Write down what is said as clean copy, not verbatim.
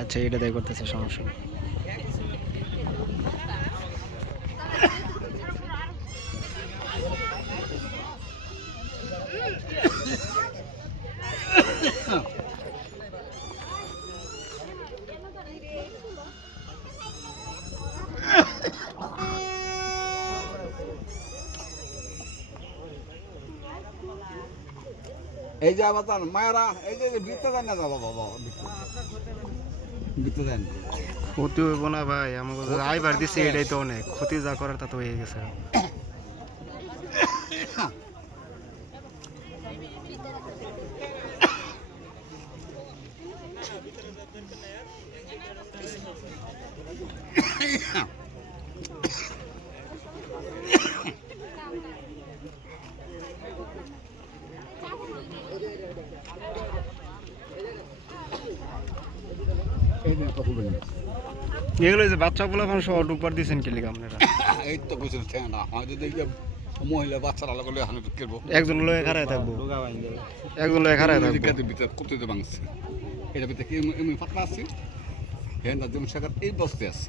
আচ্ছা এটা তাই করতেছে সমস্যা নেই। এই যে আবার মায়েরা এই যে বৃত্তে দেন না বাবা বাবা বৃত্তে দেন ক্ষতি হইব না ভাই, আমাকে আইবার দিছে এটাই তো অনেক, ক্ষতি যা করার তা তো হয়ে গেছে। এগুলো যে বাচ্চাগুলো এখন সব ডুববার দিয়েছেন কি লিখা আপনারা? এই তো কিছু না আমাদের দেখে মহিলা বাচ্চারা লাগলে হানে খেলবো একজন লয়ে খারায় থাকবো, একজন লয়ে খারায় থাকবো। ভিতরে করতে ভাঙছে এটা ভিতরে এমনি ফাটলা আছে হ্যাঁ না জমি শাখার এই বস্তে আছে